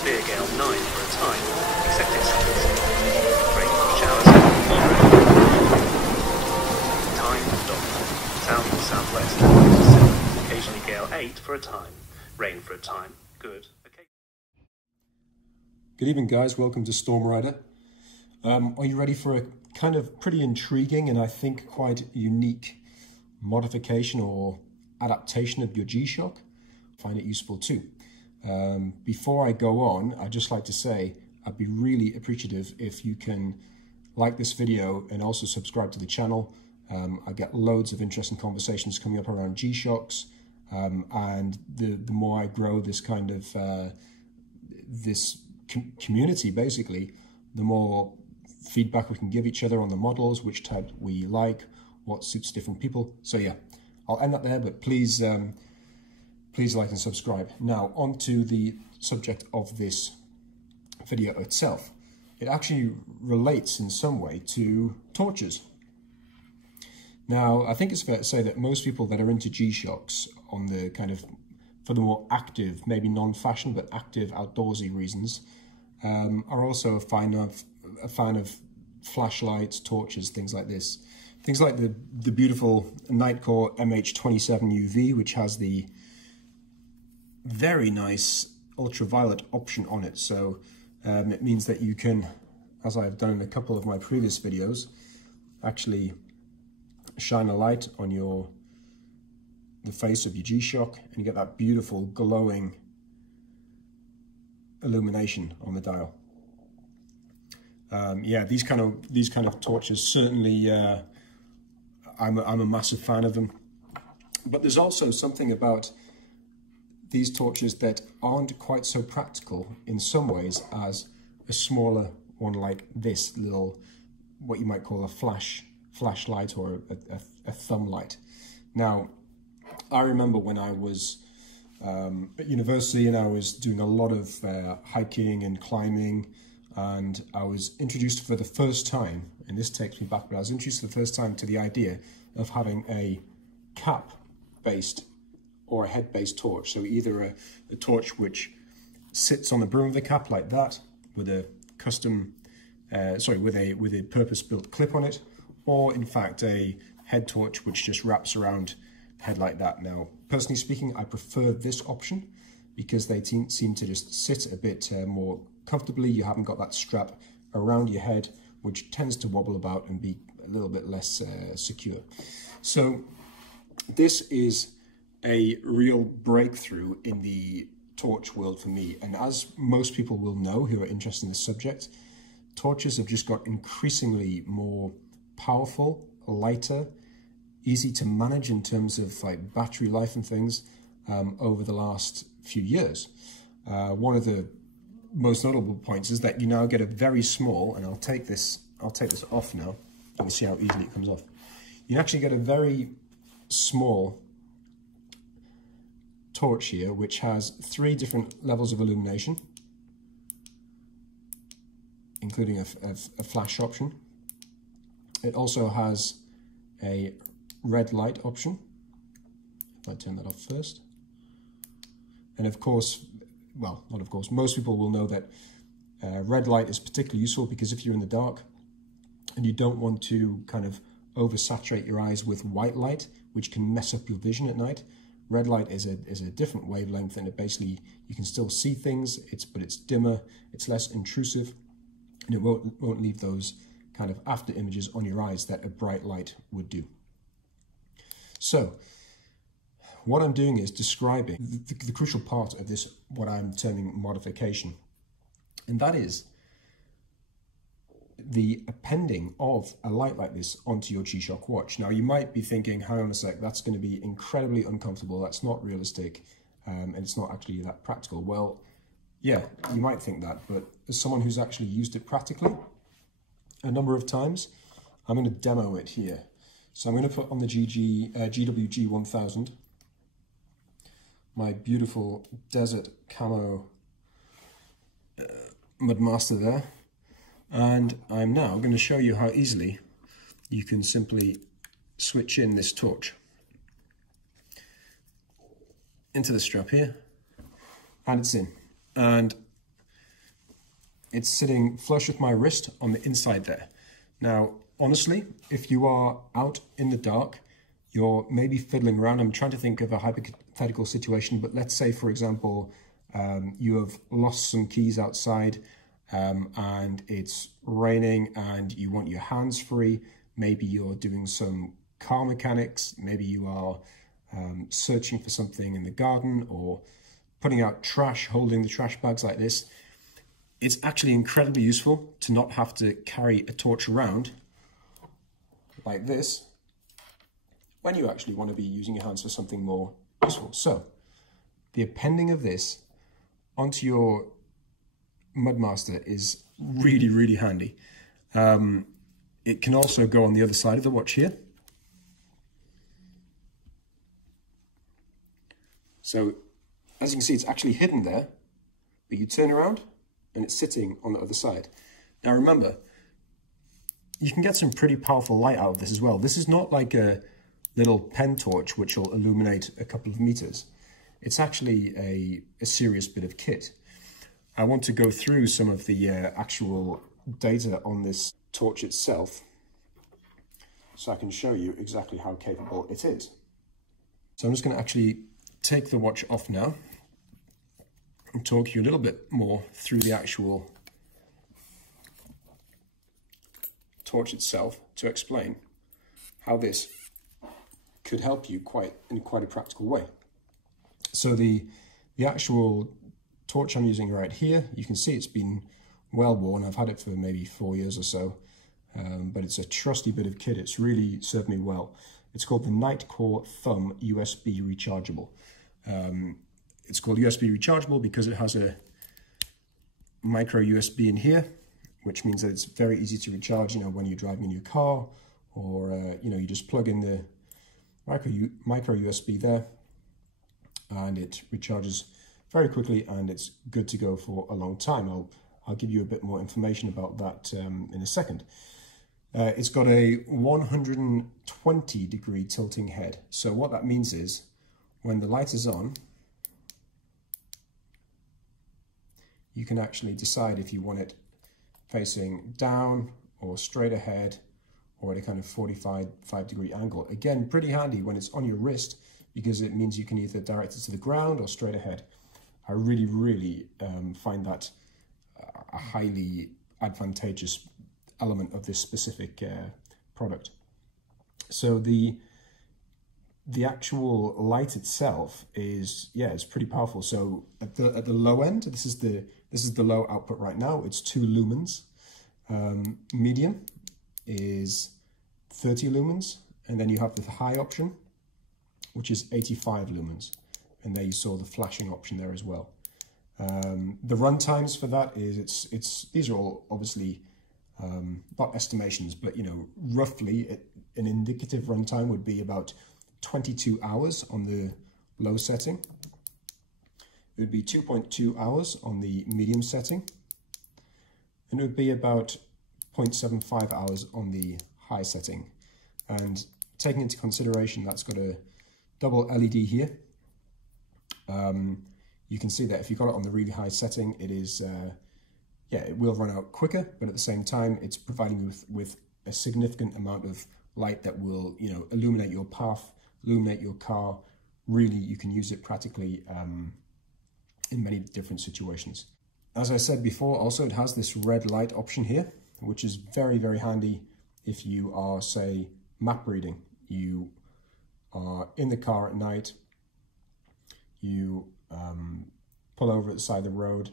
severe gale 9 for a time, except in summers. Rain showers. Time stop. South southwest. 7. Occasionally gale 8 for a time. Rain for a time. Good. Okay. Good evening, guys. Welcome to StormRider. Are you ready for a kind of pretty intriguing and I think quite unique modification or adaptation of your G-Shock? Find it useful too. Before I go on, I'd just like to say I'd be really appreciative if you can like this video and also subscribe to the channel. I get loads of interesting conversations coming up around G-Shocks, and the more I grow this kind of this community, basically, the more feedback we can give each other on the models, which type we like, what suits different people. So yeah, I'll end that there, but please please like and subscribe. Now on to the subject of this video itself. It actually relates in some way to torches. Now I think it's fair to say that most people that are into G-Shocks on the kind of, for the more active, maybe non-fashion but active outdoorsy reasons, are also a fan of flashlights, torches, things like this. Things like the beautiful Nitecore MH27 UV, which has the very nice ultraviolet option on it. So it means that you can, as I've done in a couple of my previous videos, actually shine a light on the face of your G-Shock and you get that beautiful glowing illumination on the dial. Yeah, these kind of torches certainly, I'm a massive fan of them. But there's also something about these torches that aren't quite so practical in some ways as a smaller one like this little, what you might call a flashlight or a thumb light. Now, I remember when I was at university and I was doing a lot of hiking and climbing, and I was introduced for the first time, and this takes me back, but I was introduced for the first time to the idea of having a cap-based or a head-based torch. So either a torch which sits on the brim of the cap like that, with a custom, with a purpose-built clip on it, or in fact a head torch which just wraps around the head like that. Now, personally speaking, I prefer this option because they seem to just sit a bit more comfortably. You haven't got that strap around your head, which tends to wobble about and be a little bit less secure. So this is a real breakthrough in the torch world for me. And as most people will know who are interested in this subject, torches have just got increasingly more powerful, lighter, easy to manage in terms of like battery life and things over the last few years. One of the most notable points is that you now get a very small, and I'll take this off now, you can see how easily it comes off. You actually get a very small torch here, which has 3 different levels of illumination, including a flash option. It also has a red light option. If I turn that off first. And of course, well, not of course, most people will know that red light is particularly useful because if you're in the dark and you don't want to kind of oversaturate your eyes with white light, which can mess up your vision at night, red light is a different wavelength, and it basically, you can still see things, but it's dimmer, it's less intrusive, and it won't leave those kind of after images on your eyes that a bright light would do. So what I'm doing is describing the crucial part of this, what I'm terming modification, and that is the appending of a light like this onto your G-Shock watch. Now you might be thinking, hang on a sec, that's going to be incredibly uncomfortable, that's not realistic, and it's not actually that practical. Well, yeah, you might think that, but as someone who's actually used it practically a number of times, I'm going to demo it here. So I'm going to put on the GW G1000 my beautiful desert camo Mudmaster there. And I'm now going to show you how easily you can simply switch in this torch into the strap here, and it's in. And it's sitting flush with my wrist on the inside there. Now, honestly, if you are out in the dark, you're maybe fiddling around. I'm trying to think of a hypothetical situation, but let's say, for example, you have lost some keys outside and it's raining and you want your hands free. Maybe you're doing some car mechanics. Maybe you are searching for something in the garden or putting out trash, holding the trash bags like this. It's actually incredibly useful to not have to carry a torch around like this when you actually want to be using your hands for something more useful. So the appending of this onto your Mudmaster is really, really handy. It can also go on the other side of the watch here. So as you can see, it's actually hidden there, but you turn around and it's sitting on the other side. Now remember, you can get some pretty powerful light out of this as well. This is not like a little pen torch which will illuminate a couple of meters. It's actually a serious bit of kit. I want to go through some of the actual data on this torch itself so I can show you exactly how capable it is. So I'm just going to actually take the watch off now and talk you a little bit more through the actual torch itself to explain how this could help you in quite a practical way. So the actual torch I'm using right here, you can see it's been well worn. I've had it for maybe 4 years or so, but it's a trusty bit of kit. It's really served me well. It's called the Nitecore Thumb USB rechargeable. It's called USB rechargeable because it has a micro USB in here, which means that it's very easy to recharge, when you're driving in your car, or, you just plug in the micro USB there and it recharges very quickly and it's good to go for a long time. I'll give you a bit more information about that in a second. It's got a 120 degree tilting head. So what that means is when the light is on, you can actually decide if you want it facing down or straight ahead or at a kind of 45 degree angle. Again, pretty handy when it's on your wrist because it means you can either direct it to the ground or straight ahead. I really, really find that a highly advantageous element of this specific product. So the actual light itself is, it's pretty powerful. So at the low end, this is the low output right now. It's 2 lumens. Medium is 30 lumens, and then you have the high option, which is 85 lumens. And there you saw the flashing option there as well. The run times for that is these are all obviously not estimations, but roughly an indicative runtime would be about 22 hours on the low setting. It would be 2.2 hours on the medium setting, and it would be about 0.75 hours on the high setting. And taking into consideration that's got a double LED here, you can see that if you've got it on the really high setting, it is it will run out quicker, but at the same time, it's providing you with a significant amount of light that will, illuminate your path, illuminate your car. Really, you can use it practically in many different situations. As I said before, also it has this red light option here, which is very, very handy if you are, say, map reading. You are in the car at night, you pull over at the side of the road,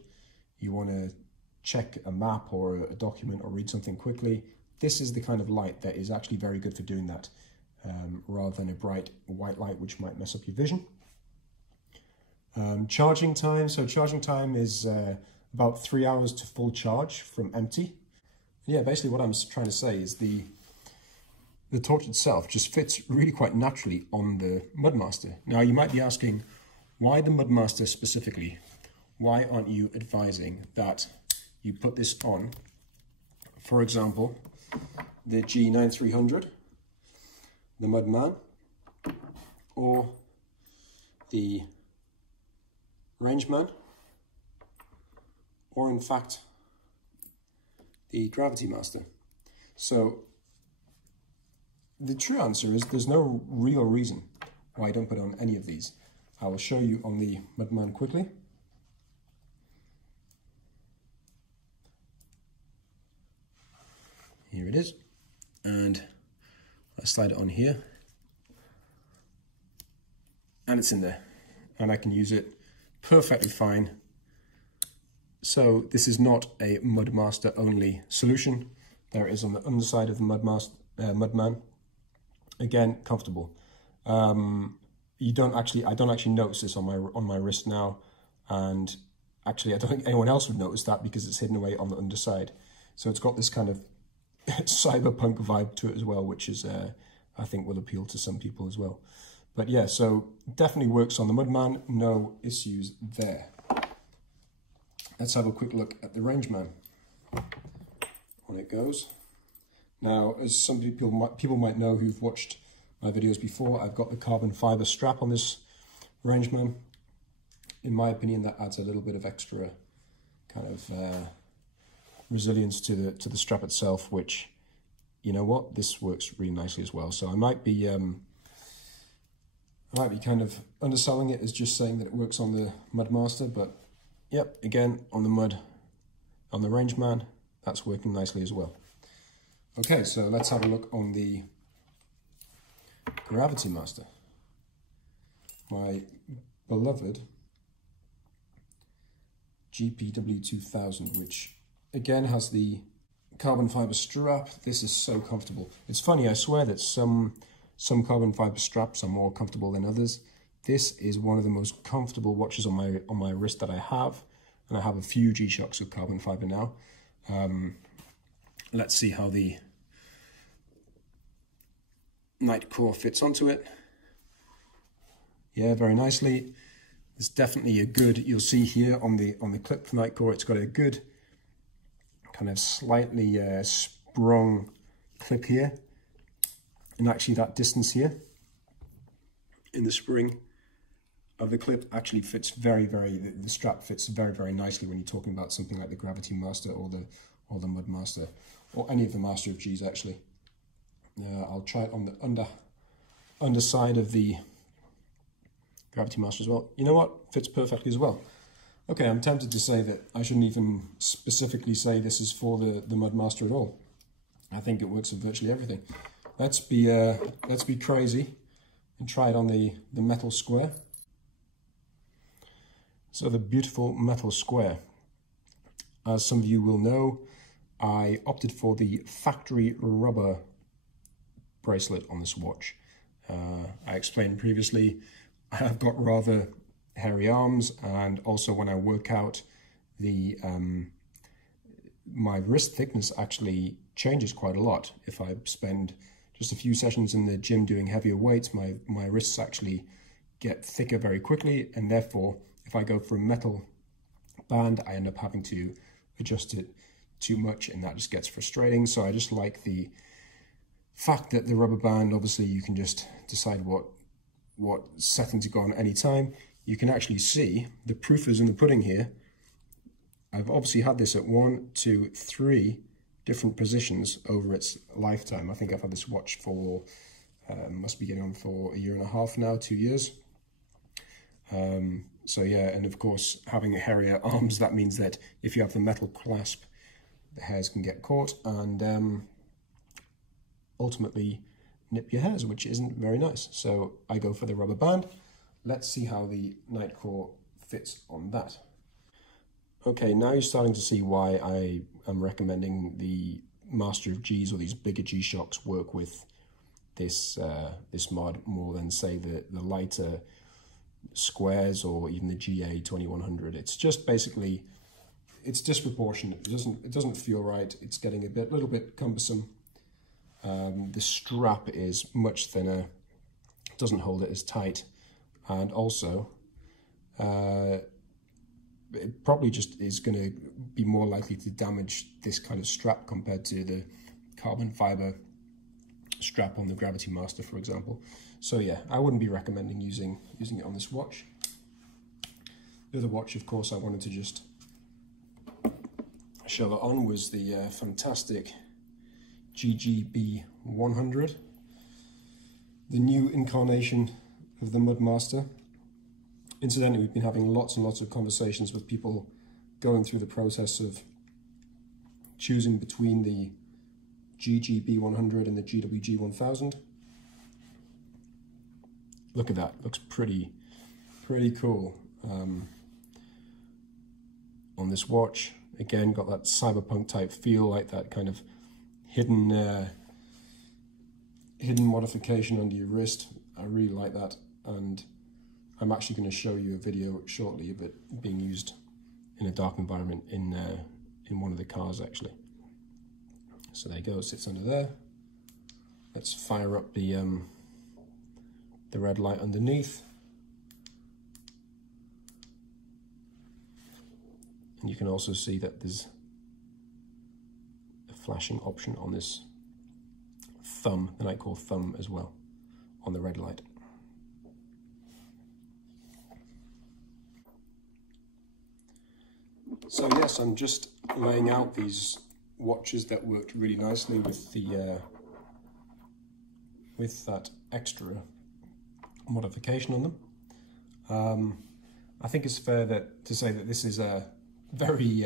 you want to check a map or a document or read something quickly. This is the kind of light that is actually very good for doing that, rather than a bright white light which might mess up your vision. Charging time, so charging time is about 3 hours to full charge from empty. Yeah, basically what I'm trying to say is the torch itself just fits really quite naturally on the Mudmaster. Now you might be asking, why the Mudmaster specifically? Why aren't you advising that you put this on, for example, the G9300, the Mudman, or the Rangeman, or in fact the GravityMaster. So the true answer is there's no real reason why I don't put on any of these. I will show you on the Mudman quickly. Here it is, and I slide it on here, and it's in there, and I can use it perfectly fine. So this is not a Mudmaster only solution. There it is on the underside of the Mudman. Again, comfortable. I don't actually notice this on my wrist now, and actually I don't think anyone else would notice that because it's hidden away on the underside. So it's got this kind of cyberpunk vibe to it as well, which is I think will appeal to some people as well. But yeah, so definitely works on the Mudman, no issues there. Let's have a quick look at the Rangeman when it goes. Now, as some people might know who've watched my videos before, I've got the carbon fiber strap on this Rangeman. In my opinion, that adds a little bit of extra kind of resilience to the strap itself, which, you know what, this works really nicely as well. So I might be kind of underselling it as just saying that it works on the Mudmaster, but yep, again, on the Rangeman, that's working nicely as well. Okay, so let's have a look on the GravityMaster, my beloved GPW 2000, which again has the carbon fiber strap. This is so comfortable. It's funny, I swear that some carbon fiber straps are more comfortable than others. This is one of the most comfortable watches on my wrist that I have, and I have a few G-Shocks with carbon fiber now. Let's see how the Nitecore fits onto it. Yeah, very nicely. There's definitely a good, you'll see here on the clip for Nitecore, it's got a good kind of slightly sprung clip here, and actually that distance here in the spring of the clip actually fits the strap fits very nicely when you're talking about something like the GravityMaster or the Mudmaster, or any of the Master of G's actually. I'll try it on the underside of the GravityMaster as well. You know what? Fits perfectly as well. Okay, I'm tempted to say that I shouldn't even specifically say this is for the Mudmaster at all. I think it works with virtually everything. Let's be crazy and try it on the metal square. So the beautiful metal square. As some of you will know, I opted for the factory rubber bracelet on this watch. I explained previously, I've got rather hairy arms, and also when I work out, my wrist thickness actually changes quite a lot. If I spend just a few sessions in the gym doing heavier weights, my wrists actually get thicker very quickly, and therefore if I go for a metal band, I end up having to adjust it too much, and that just gets frustrating. So I just like the fact that the rubber band, obviously you can just decide what setting to go on any time. You can actually see the proof is in the pudding here. I've obviously had this at 1, 2, 3 different positions over its lifetime. I think I've had this watch for, must be getting on for 1.5 years now, 2 years. So yeah, and of course, having hairier arms, that means that if you have the metal clasp, the hairs can get caught and ultimately nip your hairs, which isn't very nice. So I go for the rubber band. Let's see how the Nitecore fits on that. Okay, now you're starting to see why I am recommending the Master of G's, or these bigger G-Shocks, work with this this mod more than say the lighter squares or even the GA 2100. It's just basically, it's disproportionate. It doesn't feel right. It's getting a little bit cumbersome. The strap is much thinner, doesn't hold it as tight, and also it probably just is going to be more likely to damage this kind of strap compared to the carbon fiber strap on the GravityMaster, for example. So yeah, I wouldn't be recommending using it on this watch. The other watch, of course, I wanted to just show it on was the fantastic GGB 100, the new incarnation of the Mudmaster. Incidentally, we've been having lots and lots of conversations with people going through the process of choosing between the GGB 100 and the GWG 1000. Look at that, looks pretty cool. On this watch, again, got that cyberpunk type feel, like that kind of hidden modification under your wrist. I really like that, and I'm actually going to show you a video shortly of it being used in a dark environment in one of the cars, actually. So there you go, it sits under there. Let's fire up the red light underneath. And you can also see that there's a flashing option on this thumb, the Nitecore Thumb, as well, on the red light. So yes, I'm just laying out these watches that worked really nicely with the with that extra modification on them. I think it's fair to say that this is a very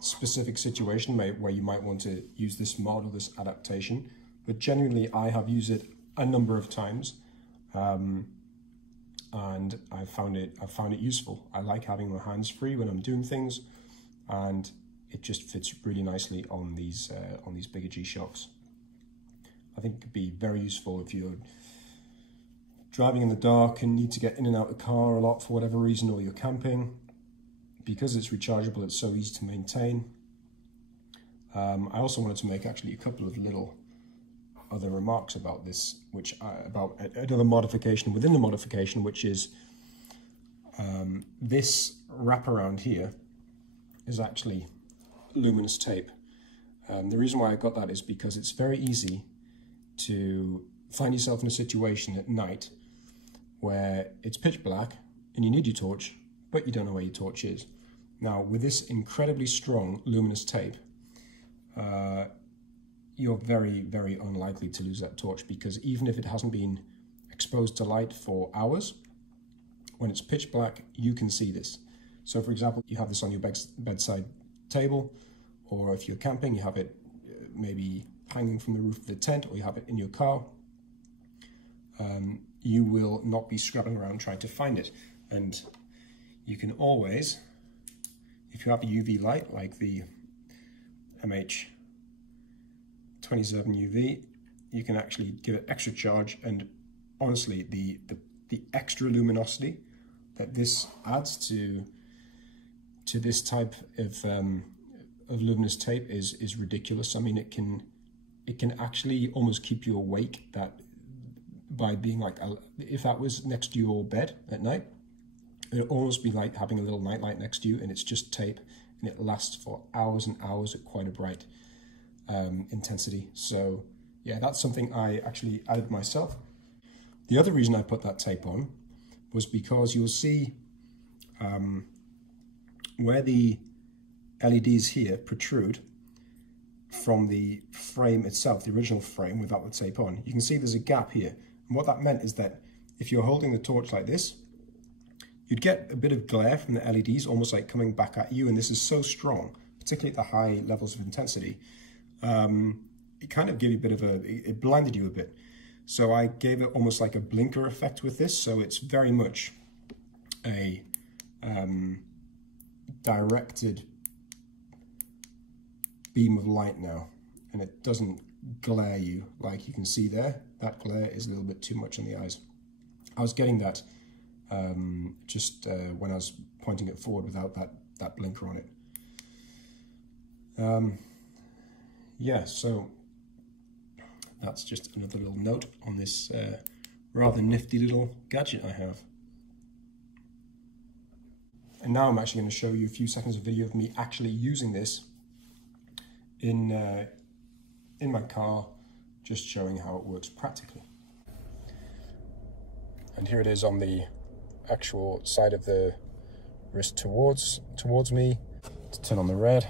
specific situation where you might want to use this mod or this adaptation, but genuinely I have used it a number of times, and I found it useful. I like having my hands free when I'm doing things, and it just fits really nicely on these bigger G-Shocks. I think it could be very useful if you're driving in the dark and need to get in and out of the car a lot for whatever reason, or you're camping. Because it's rechargeable, it's so easy to maintain. I also wanted to make actually a couple of little other remarks about this, about another modification within the modification, which is this wraparound here is actually luminous tape. The reason why I got that is because it's very easy to find yourself in a situation at night where it's pitch black and you need your torch, but you don't know where your torch is. Now, with this incredibly strong luminous tape, you're very, very unlikely to lose that torch, because even if it hasn't been exposed to light for hours, when it's pitch black, you can see this. So, for example, you have this on your bedside table, or if you're camping, you have it maybe hanging from the roof of the tent, or you have it in your car. You will not be scrabbling around trying to find it. And you can always, if you have a UV light like the MH27 UV, you can actually give it extra charge, and honestly, the extra luminosity that this adds to this type of luminous tape is ridiculous. I mean, it can actually almost keep you awake, that by being like, if that was next to your bed at night, it'd almost be like having a little nightlight next to you, and it's just tape, and it lasts for hours and hours at quite a bright intensity. So yeah, that's something I actually added myself. The other reason I put that tape on was because you'll see where the LEDs here protrude from the frame itself, the original frame without the tape on. You can see there's a gap here. And what that meant is that if you're holding the torch like this, you'd get a bit of glare from the LEDs, almost like coming back at you, and this is so strong, particularly at the high levels of intensity. It kind of gave you a bit of it blinded you a bit. So I gave it almost like a blinker effect with this, so it's very much a directed beam of light now, and it doesn't glare you like you can see there. That glare is a little bit too much on the eyes. I was getting that just when I was pointing it forward without that blinker on it. Yeah, so that's just another little note on this rather nifty little gadget I have. And now I'm actually going to show you a few seconds of video of me actually using this in my car, just showing how it works practically. And here it is on the actual side of the wrist towards me. To turn on the red,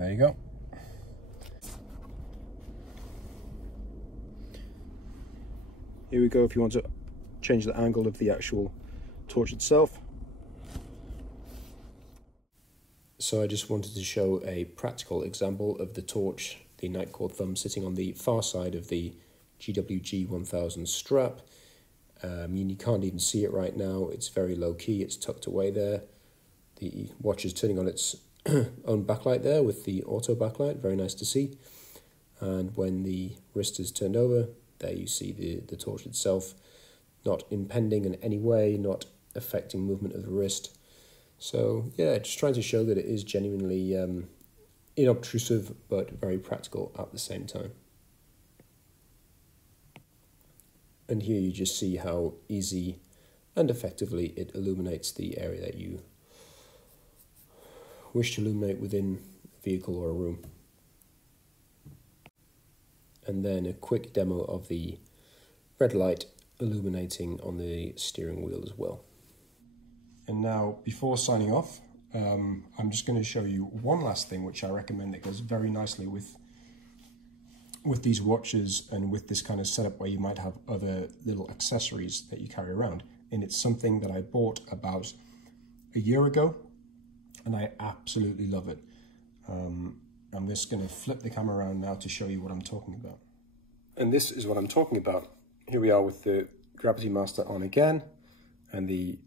There you go. Here we go if you want to change the angle of the actual torch itself. So I just wanted to show a practical example of the torch, the Nitecore Thumb, sitting on the far side of the GW G1000 strap. You can't even see it right now. It's very low key. It's tucked away there. The watch is turning on its own backlight there with the auto backlight. Very nice to see. And when the wrist is turned over, there you see the torch itself, not impending in any way, not affecting movement of the wrist. So yeah, just trying to show that it is genuinely inobtrusive but very practical at the same time. And here you just see how easy and effectively it illuminates the area that you wish to illuminate within a vehicle or a room. And then a quick demo of the red light illuminating on the steering wheel as well. And now, before signing off, I'm just going to show you one last thing which I recommend that goes very nicely with these watches and with this kind of setup where you might have other little accessories that you carry around. And it's something that I bought about a year ago, and I absolutely love it. I'm just going to flip the camera around now to show you what I'm talking about. And this is what I'm talking about. Here we are with the GravityMaster on again, and the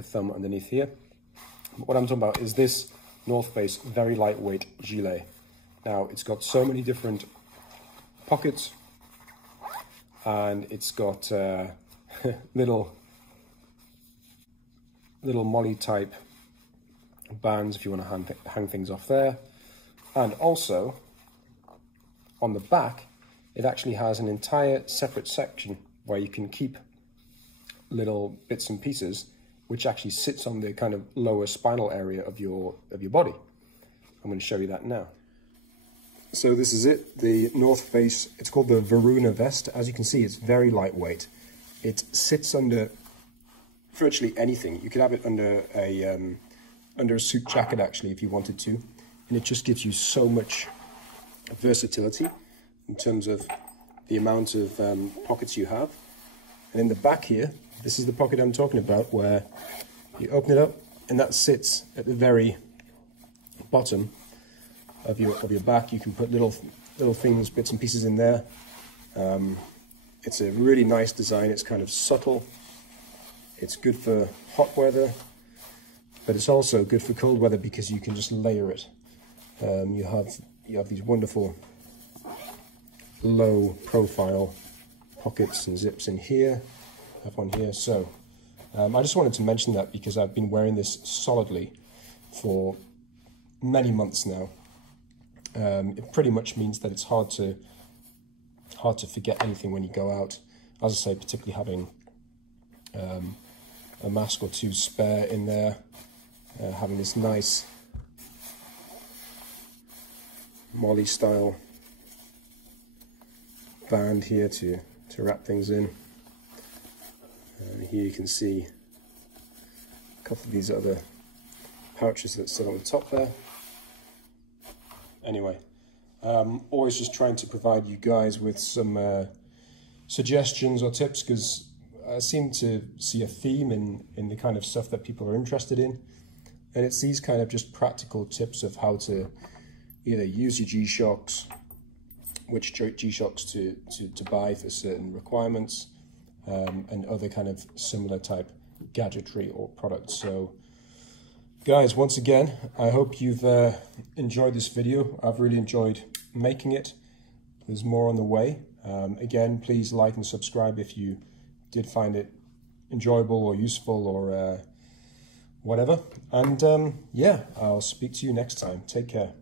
thumb underneath here. What I'm talking about is this North Face very lightweight gilet. Now, it's got so many different pockets, and it's got little molly type bands if you want to hang things off there. And also on the back, it actually has an entire separate section where you can keep little bits and pieces, which actually sits on the kind of lower spinal area of your body. I'm going to show you that now. So this is it, the North Face. It's called the Varuna vest. As you can see, it's very lightweight. It sits under virtually anything. You could have it under a suit jacket, actually, if you wanted to. And it just gives you so much versatility in terms of the amount of pockets you have. And in the back here, this is the pocket I'm talking about, where you open it up and that sits at the very bottom of your back. You can put little things, bits and pieces in there. It's a really nice design. It's kind of subtle. It's good for hot weather, but it's also good for cold weather because you can just layer it. You have these wonderful low profile pockets and zips in here. I have one here. So I just wanted to mention that because I've been wearing this solidly for many months now. It pretty much means that it's hard to forget anything when you go out. As I say, particularly having a mask or two spare in there, having this nice Molly style band here to wrap things in. Here you can see a couple of these other pouches that sit on the top there. Anyway, always just trying to provide you guys with some suggestions or tips, because I seem to see a theme in the kind of stuff that people are interested in, and it's these kind of just practical tips of how to either use your G-Shocks, which G-Shocks to buy for certain requirements, and other kind of similar type gadgetry or products. So guys, once again, I hope you've enjoyed this video. I've really enjoyed making it. There's more on the way. Again, please like and subscribe if you did find it enjoyable or useful or whatever. And yeah, I'll speak to you next time. Take care.